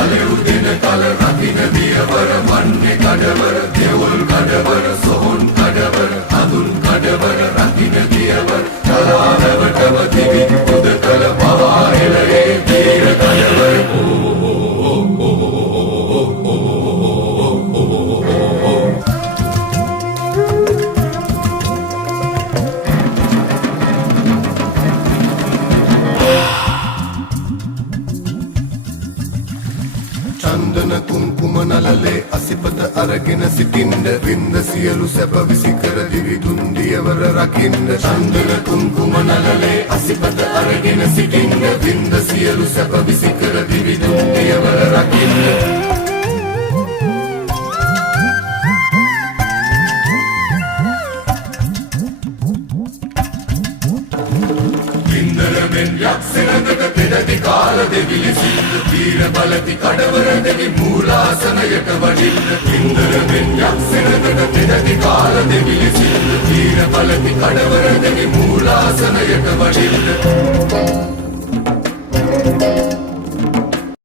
අලෙව් දෙන කල රකින්න දියවර වන්නේ කඩවර දෙවුල් කඩවර සොහොන් කඩවර අඳුන් කඩවර රකින්න දියවර කලාවටම දිවි පුද කල පවා එළේ දීර කඩවර චන්දන කුංකුම නලලේ අසිපත අරගෙන සිටින්ද වින්ද සියලු සැප විසිකර දිවිදුන් දියවර රකින්න චන්දන කුංකුම නලලේ අසිපත අරගෙන සිටින්ද වින්ද සියලු සැප විසිකර දිවිදුන් දියවර රකින්න ඉන්දරමෙන් යක්ෂණකට පෙරදි කාල දෙවිලි සින්ද තීර බලති කඩවර දෙවි මූලාසනයට වඩින්න ඉන්දරමෙන් යක්ෂණකට පෙරදි කාල දෙවිලි සින්ද තීර බලති කඩවර දෙවි මූලාසනයට වඩින්න